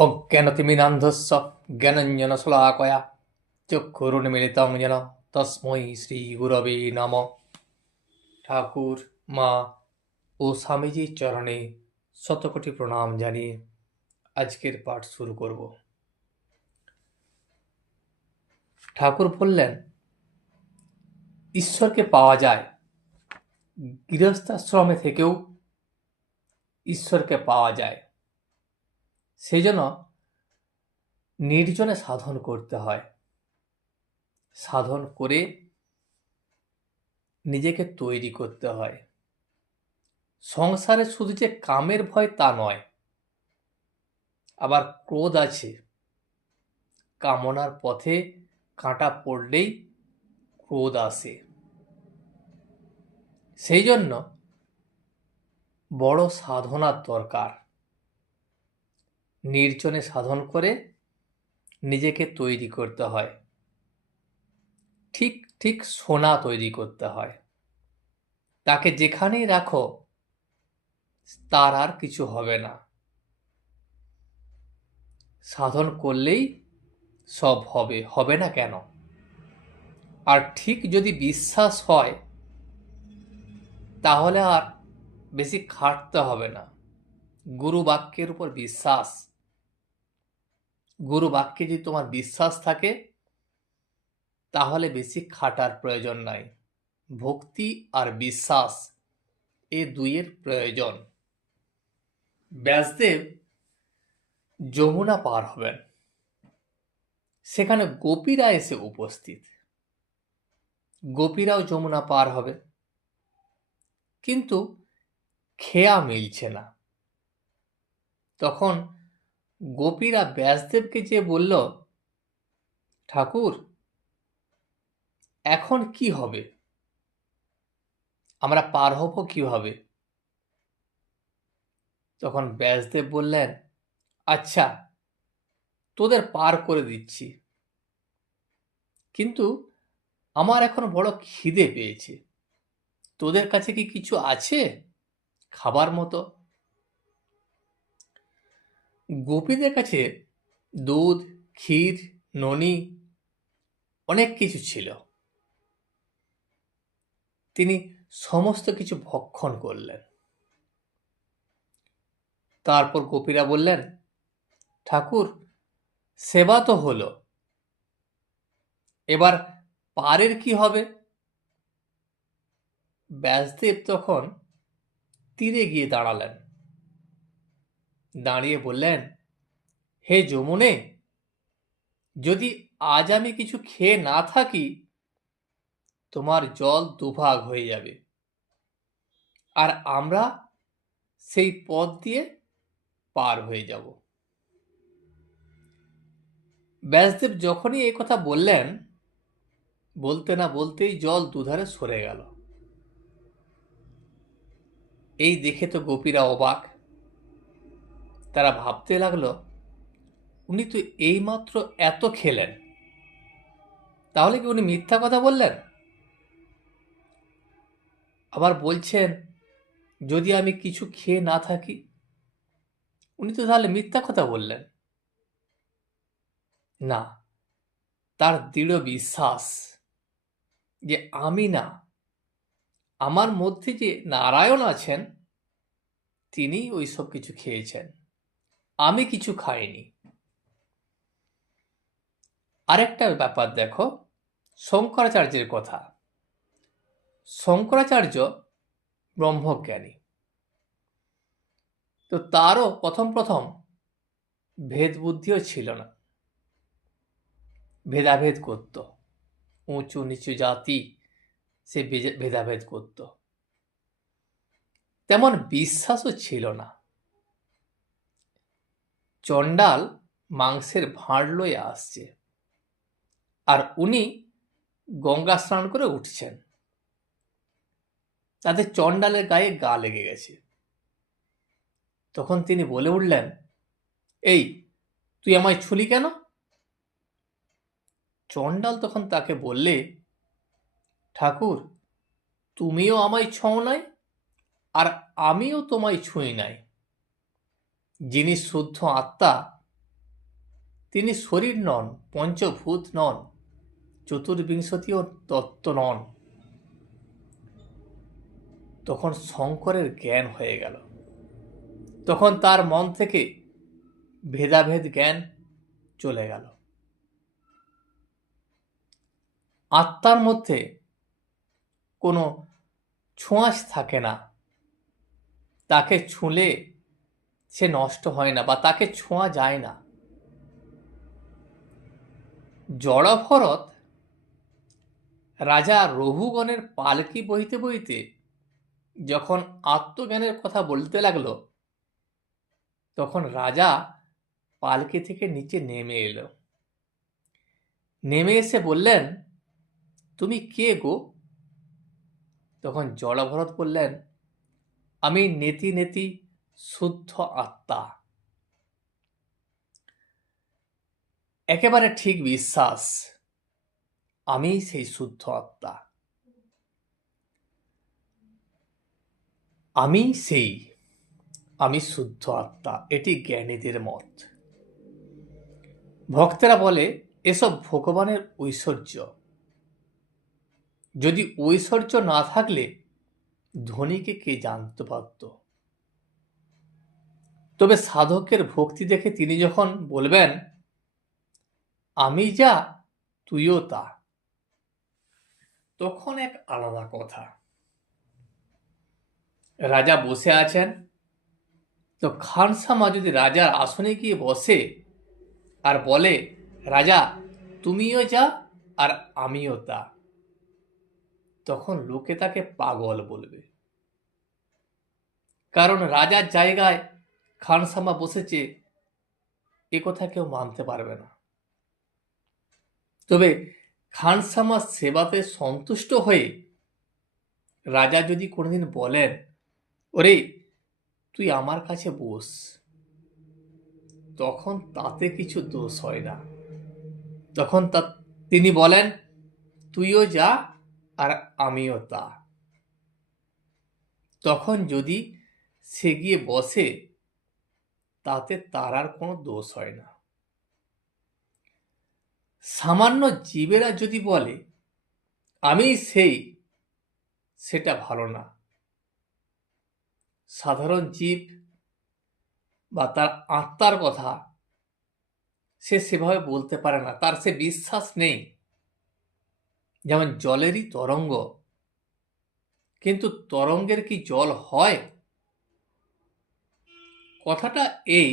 অজ্ঞানতিমিরান্ধস্য জ্ঞানাঞ্জনশলাকয়া চক্ষুরুন্মিলিतं যেন তস্मै শ্রীগুরবে নমঃ। ঠাকুর, মা ও স্বামীজির চরণে শতকোটি প্রণাম জানিয়ে আজকের পাঠ শুরু করব। ঠাকুর বললেন, ঈশ্বরকে পাওয়া যায়, গৃহস্থাশ্রমে থেকেও ঈশ্বরকে পাওয়া যায়। সেই জন্য নির্জনে সাধন করতে হয়। সাধন করে নিজেকে তৈরি করতে হয়। সংসারে শুধু যে কামের ভয় তা নয়, আবার ক্রোধ আছে। কামনার পথে কাঁটা পড়লেই ক্রোধ আসে। সেই জন্য বড় সাধনার দরকার। নির্জনে সাধন করে নিজেকে তৈরি করতে হয়। ঠিক ঠিক সোনা তৈরি করতে হয়। তাকে যেখানেই রাখো তার আর কিছু হবে না। সাধন করলেই সব হবে, হবে না কেন? আর ঠিক যদি বিশ্বাস হয় তাহলে আর বেশি খাটতে হবে না। গুরু বাক্যের উপর বিশ্বাস, গুরু বাক্যে যদি তোমার বিশ্বাস থাকে তাহলে বেশি খাটার প্রয়োজন নাই। ভক্তি আর বিশ্বাস এ দুইয়ের প্রয়োজন। ব্যাসদেব যমুনা পার হবেন, সেখানে গোপীরা এসে উপস্থিত। গোপীরাও যমুনা পার হবে, কিন্তু খেয়া মিলছে না। তখন গোপীরা ব্যাসদেবকে যে বলল, ঠাকুর এখন কি হবে, আমরা পার হব কিভাবে? তখন ব্যাসদেব বললেন, আচ্ছা তোদের পার করে দিচ্ছি, কিন্তু আমার এখন বড় খিদে পেয়েছে। তোদের কাছে কি কিছু আছে খাবার মতো? গোপীদের কাছে দুধ, ক্ষীর, ননি অনেক কিছু ছিল। তিনি সমস্ত কিছু ভক্ষণ করলেন। তারপর গোপীরা বললেন, ঠাকুর সেবা তো হলো, এবার পারের কি হবে? ব্যাসদেব তখন তীরে গিয়ে দাঁড়ালেন। দাঁড়িয়ে বললেন, হে যমুনে, যদি আজ আমি কিছু খেয়ে না থাকি তোমার জল দুভাগ হয়ে যাবে, আর আমরা সেই পথ দিয়ে পার হয়ে যাব। ব্যাসদেব যখনই এই কথা বললেন, বলতে না বলতেই জল দুধারে সরে গেল। এই দেখে তো গোপীরা অবাক। তারা ভাবতে লাগলো, উনি তো এইমাত্র এত খেলেন, তাহলে কি উনি মিথ্যা কথা বললেন? আবার বলছেন যদি আমি কিছু খেয়ে না থাকি, উনি তো তাহলে মিথ্যা কথা বললেন। না, তার দৃঢ় বিশ্বাস যে আমি না, আমার মধ্যে যে নারায়ণ আছেন তিনি ওই সব কিছু খেয়েছেন, আমি কিছু খাইনি। আরেকটা ব্যাপার দেখো, শঙ্করাচার্যের কথা। শঙ্করাচার্য ব্রহ্মজ্ঞানী, তো তারও প্রথম প্রথম ভেদ বুদ্ধিও ছিল না। ভেদাভেদ করত, উঁচু নিচু জাতি সে ভেদাভেদ করত। তেমন বিশ্বাসও ছিল না। চণ্ডাল মাংসের ভাঁড় লয়ে আসছে, আর উনি গঙ্গা স্নান করে উঠছেন। তাতে চণ্ডালের গায়ে গা লেগে গেছে। তখন তিনি বলে উঠলেন, এই তুই আমায় ছুলি কেন? চণ্ডাল তখন তাকে বললে, ঠাকুর তুমিও আমায় ছোঁও নাই, আর আমিও তোমায় ছুঁই নাই। যিনি শুদ্ধ আত্মা তিনি শরীর নন, পঞ্চভূত নন, চতুর্বিংশতিও তত্ত্ব নন। তখন শঙ্করের জ্ঞান হয়ে গেল। তখন তার মন থেকে ভেদাভেদ জ্ঞান চলে গেল। আত্মার মধ্যে কোনো ছোঁয়াচ থাকে না, তাকে ছুঁলে সে নষ্ট হয় না বা তাকে ছোঁয়া যায় না। জড়ভরত রাজা রঘুগণের পালকি বইতে বইতে যখন আত্মজ্ঞানের কথা বলতে লাগলো, তখন রাজা পালকি থেকে নিচে নেমে এলো। নেমে এসে বললেন, তুমি কে গো? তখন জড়ভরত বললেন, আমি নেতি নেতি শুদ্ধ আত্মা। একেবারে ঠিক বিশ্বাস, আমি সেই শুদ্ধ আত্মা, আমি শুদ্ধ আত্মা। এটি জ্ঞানীদের মত। ভক্তেরা বলে এসব ভগবানের ঐশ্বর্য। যদি ঐশ্বর্য না থাকলে ধনীকে কে জানতে পারত? তবে সাধকের ভক্তি দেখে তিনি যখন বলবেন, আমি যা তুইও তা, তখন এক আলাদা কথা। রাজা বসে আছেন, তো খানসামা যদি রাজার আসনে গিয়ে বসে আর বলে, রাজা তুমিও যা আর আমিও তা, তখন লোকে তাকে পাগল বলবে। কারণ রাজার জায়গায় খানসামা বসেছে, এ কথা কেউ মানতে পারবে না। তবে খানসামার সেবাতে সন্তুষ্ট হয়ে রাজা যদি কোনোদিন বলেন, ওরে তুই আমার কাছে বস, তখন তাতে কিছু দোষ হয় না। তখন তিনি বলেন, তুইও যা আর আমিও তা। তখন যদি সে গিয়ে বসে, তাতে তার আর কোনো দোষ হয় না। সামান্য জীবেরা যদি বলে আমি সেই, সেটা ভালো না। সাধারণ জীব বা তার আত্মার কথা সে সেভাবে বলতে পারে না, তার সে বিশ্বাস নেই। যেমন জলেরই তরঙ্গ, কিন্তু তরঙ্গের কি জল হয়? কথাটা এই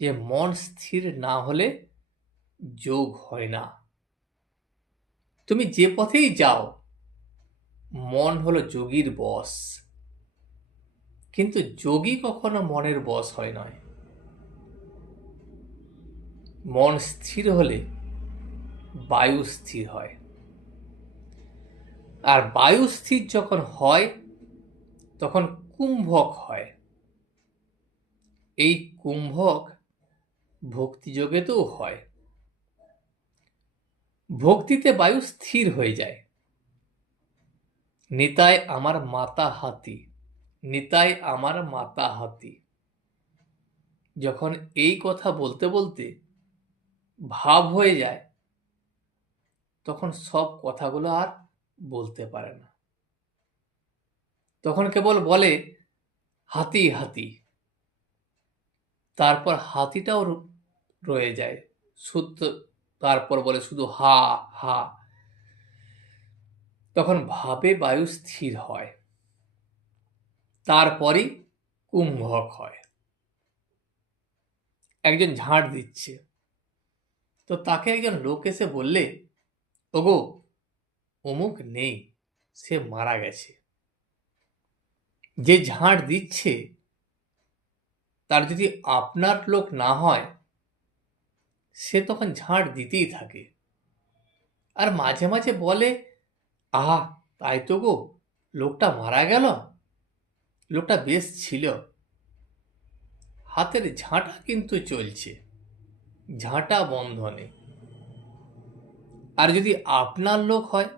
যে মন স্থির না হলে যোগ হয় না। তুমি যে পথেই যাও, মন হলো যোগীর বশ, কিন্তু যোগী কখনো মনের বশ হয় নয়। মন স্থির হলে বায়ু স্থির হয়, আর বায়ু স্থির যখন হয় তখন কুম্ভক হয়। এই কুম্ভক ভক্তিযোগেতেও হয়। ভক্তিতে বায়ু স্থির হয়ে যায়। নিতাই আমার মাতা হাতি, নিতাই আমার মাতা হাতি। যখন এই কথা বলতে বলতে ভাব হয়ে যায়, তখন সব কথাগুলো আর বলতে পারে না। তখন কেবল বলে হাতি হাতি, তারপর হাতিটাও রয়ে যায় শুদ্ধ। তারপর বলে শুধু হা হা। তখন ভাবে বায়ু স্থির হয়, তারপরই কুম্ভক হয়। একজন ঝাড় দিচ্ছে, তো তাকে একজন লোক এসে বললে, ওগো অমুক নেই, সে মারা গেছে। যে ঝাড় দিচ্ছে তার যদি আপনার লোক না হয়, সে তখন ঝাড় দিতেই থাকে। আর মাঝে মাঝে বলে, আহা তাই তো গো, লোকটা মারা গেল, লোকটা বেশ ছিল। হাতের ঝাঁটা কিন্তু চলছে, ঝাঁটা বন্ধ নেই। আর যদি আপনার লোক হয়,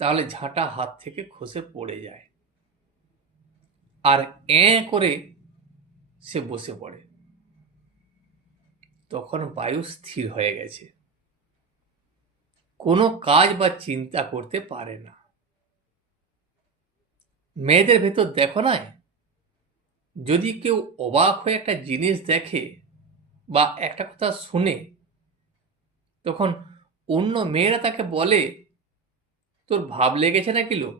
তাহলে ঝাঁটা হাত থেকে খসে পড়ে যায়, আর করে সে বসে পড়ে। তখন বায়ু স্থির হয়ে গেছে, কোনো কাজ বা চিন্তা করতে পারে না। মেয়েদের ভেতর দেখো না, যদি কেউ অবাক হয়ে একটা জিনিস দেখে বা একটা কথা শুনে, তখন অন্য মেয়েরা তাকে বলে, তোর ভাব লেগেছে নাকি লো?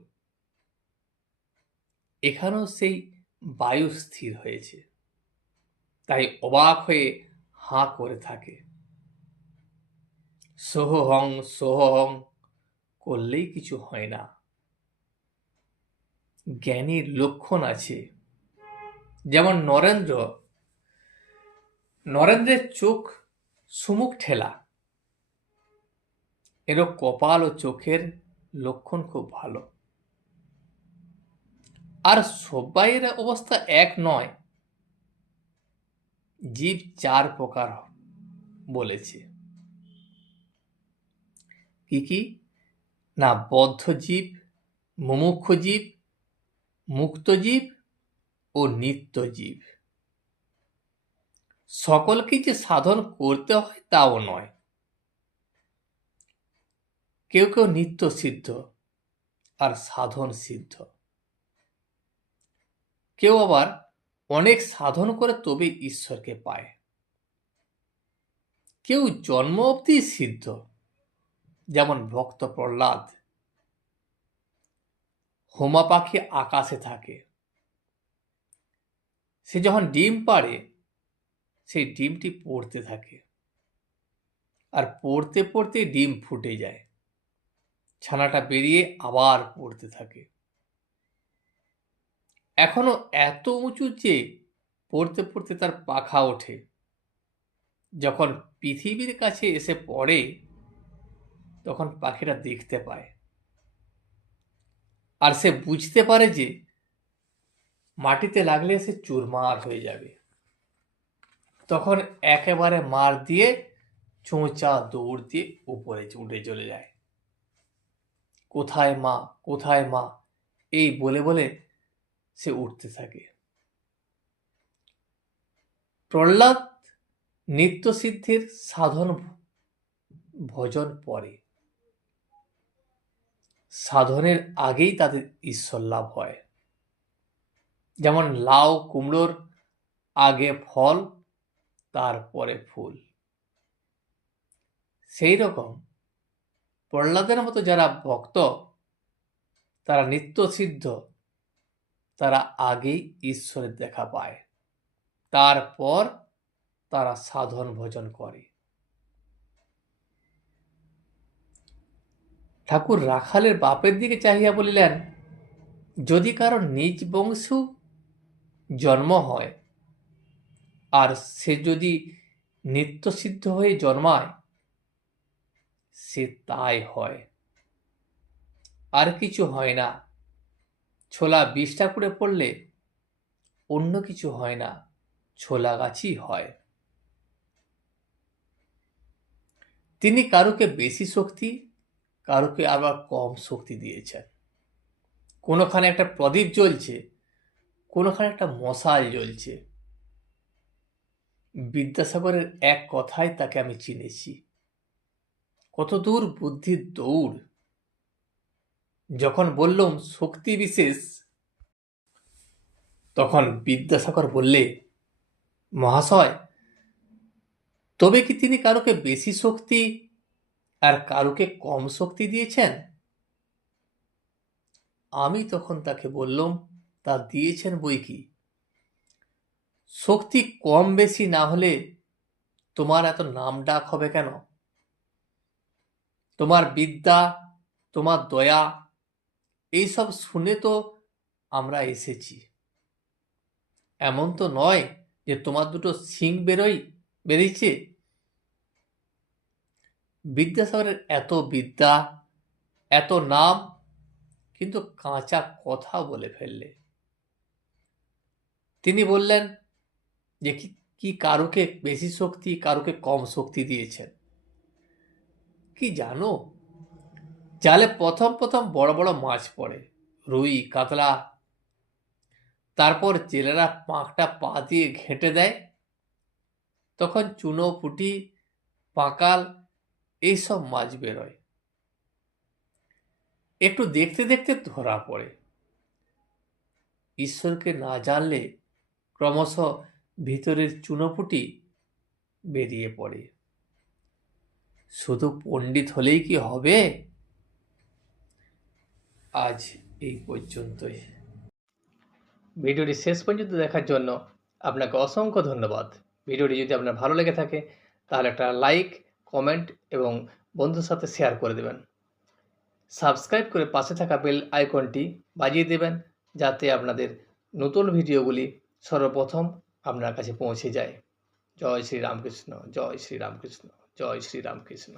এখানেও সেই বায়ু স্থির হয়েছে, তাই অবাক হয়ে হাঁ করে থাকে। সোহং সোহং করলেই কিছু হয় না। জ্ঞানীর লক্ষণ আছে। যেমন নরেন্দ্রের চোখ সুমুখ ঠেলা, এরও কপাল ও চোখের লক্ষণ খুব ভালো। আর সবাইয়ের অবস্থা এক নয়। জীব 4 প্রকার বলেছে। কি কি না? বদ্ধ জীব, মুমুক্ষু জীব, মুক্ত জীব ও নিত্য জীব। সকলকে যে সাধন করতে হয় তাও নয়। কেউ কেউ নিত্য সিদ্ধ আর সাধন সিদ্ধ, কেউ আবার অনেক সাধন করে তবে ঈশ্বরকে পায়। কেউ জন্ম অবধি সিদ্ধ, যেমন ভক্ত প্রহ্লাদ। হোমা পাখি আকাশে থাকে, সে যখন ডিম পাড়ে সেই ডিমটি পড়তে থাকে, আর পড়তে পড়তে ডিম ফুটে যায়, ছানাটা বেরিয়ে আবার পড়তে থাকে। এখনো এত উঁচু যে পড়তে পড়তে তার পাখা ওঠে। যখন পৃথিবীর কাছে এসে পড়ে তখন পাখিটা দেখতে পায়, আর সে বুঝতে পারে যে মাটিতে লাগলে সে চুরমার হয়ে যাবে। তখন একেবারে মার দিয়ে চোঁচা দৌড় দিয়ে উপরে উঠে চলে যায়। কোথায় মা, কোথায় মা, এই বলে বলে সে উঠতে থাকে। প্রহ্লাদ নিত্য সিদ্ধির সাধন ভজন পরে, সাধনের আগেই তাদের ঈশ্বর লাভ হয়। যেমন লাউ কুমড়োর আগে ফল, তারপরে ফুল। সেই রকম প্রহ্লাদের মতো যারা ভক্ত, তারা নিত্য সিদ্ধ, তারা আগেই ঈশ্বরের দেখা পায়, তারপর তারা সাধন ভজন করে। ঠাকুর রাখালের বাপের দিকে চাহিয়া বলিলেন, যদি কারো নিজ বংশ জন্ম হয় আর সে যদি নিত্য সিদ্ধ হয়ে জন্মায়, সে তাই হয়, আর কিছু হয় না। ছোলা 20টা করে পড়লে অন্য কিছু হয় না, ছোলা গাছই হয়। তিনি কারুকে বেশি শক্তি, কারুকে আবার কম শক্তি দিয়েছেন। কোনোখানে একটা প্রদীপ জ্বলছে, কোনোখানে একটা মশাল জ্বলছে। বিদ্যাসাগরের এক কথায় তাকে আমি চিনেছি। কতদূর বুদ্ধির দৌড়! যখন বললাম শক্তি বিশেষ, তখন বিদ্যাসাগর বললে, মহাশয়, তবে কি তিনি কারুকে বেশি শক্তি আর কারুকে কম শক্তি দিয়েছেন? আমি তখন তাকে বললাম, তা দিয়েছেন বই কি। শক্তি কম বেশি না হলে তোমার এত নাম ডাক হবে কেন? তোমার বিদ্যা, তোমার দয়া, এইসব শুনে তো আমরা এসেছি। এমন তো নয় যে তোমার দুটো শিং বেরিয়েছে। বিদ্যাসাগরের এত বিদ্যা, এত নাম, কিন্তু কাঁচা কথা বলে ফেললে। তিনি বললেন যে কি কারুকে বেশি শক্তি, কারুকে কম শক্তি দিয়েছেন। কি জানো, জালে প্রথম প্রথম বড় বড় মাছ পড়ে, রুই, কাতলা। তারপর জেলেরা পাঁকটা পা দিয়ে ঘেঁটে দেয়, তখন চুনো পুঁটি, পাকাল এইসব মাছ বেরোয়। একটু দেখতে দেখতে ধরা পড়ে। ঈশ্বরকে না জানলে ক্রমশ ভিতরের চুনোপুটি বেরিয়ে পড়ে। শুধু পণ্ডিত হলেই কি হবে? আজ এই পর্যন্তই। ভিডিওটি শেষ পর্যন্ত দেখার জন্য আপনাকে অসংখ্য ধন্যবাদ। ভিডিওটি যদি আপনার ভালো লেগে থাকে তাহলে একটা লাইক, কমেন্ট এবং বন্ধুর সাথে শেয়ার করে দেবেন। সাবস্ক্রাইব করে পাশে থাকা বেল আইকনটি বাজিয়ে দেবেন, যাতে আপনাদের নতুন ভিডিওগুলি সর্বপ্রথম আপনার কাছে পৌঁছে যায়। জয় শ্রী রামকৃষ্ণ, জয় শ্রী রামকৃষ্ণ, জয় শ্রী রামকৃষ্ণ।